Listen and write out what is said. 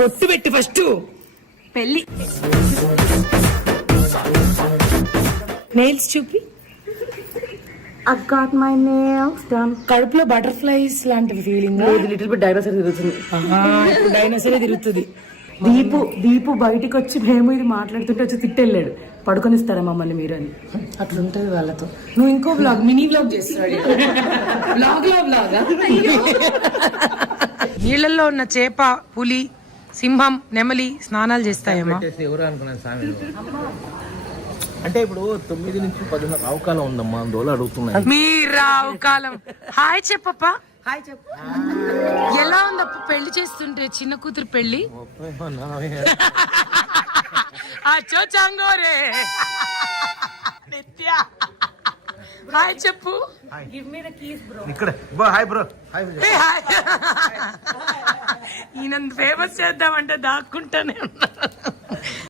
బొట్టు పెట్టి ఫస్ట్ పెళ్లి. నెయిల్స్ చూపి. I got my nails done. కడుపులో బటర్ఫ్లైస్ లాంటి ఫీలింగ్. లిటిల్ బిట్ డైనోసార్ తిరుగుతుంది. డైనోసరే తిరుగుతుంది. దీపు బయటికి వచ్చి మేము ఇది మాట్లాడుతుంటే వచ్చి తిట్టెళ్ళాడు. పడుకొనిస్తారా మమ్మల్ని మీరు అని. అట్లుంటది వాళ్ళతో. నువ్వు ఇంకో బ్లాగ్ మినీ బ్లాగ్ చేస్తాడు. బ్లాగ్ నీళ్ళల్లో ఉన్న చేప, పులి, సింహం, నెమలి స్నానాలు చేస్తాయేమో. ఎవరు అనుకున్నాను స్వామి. అంటే ఇప్పుడు 9 నుంచి 10 రావుకాలం ఉందమ్మా, అందువల్ల అడుగుతున్నాను. మీ రావుకాలం. హాయ్ చెప్పప్ప. హాయ్ చెప్పు. ఎలా ఉందప్ప పెళ్లి చేస్తుంటే చిన్న కూతురు పెళ్లి? అచ్చో చంగోరే నిత్య. హాయ్ చెప్పు. ఇక్కడ హాయ్ బ్రో. ఈయన ఫేమస్ చేద్దామంటే దాక్కుంటానే ఉన్నా.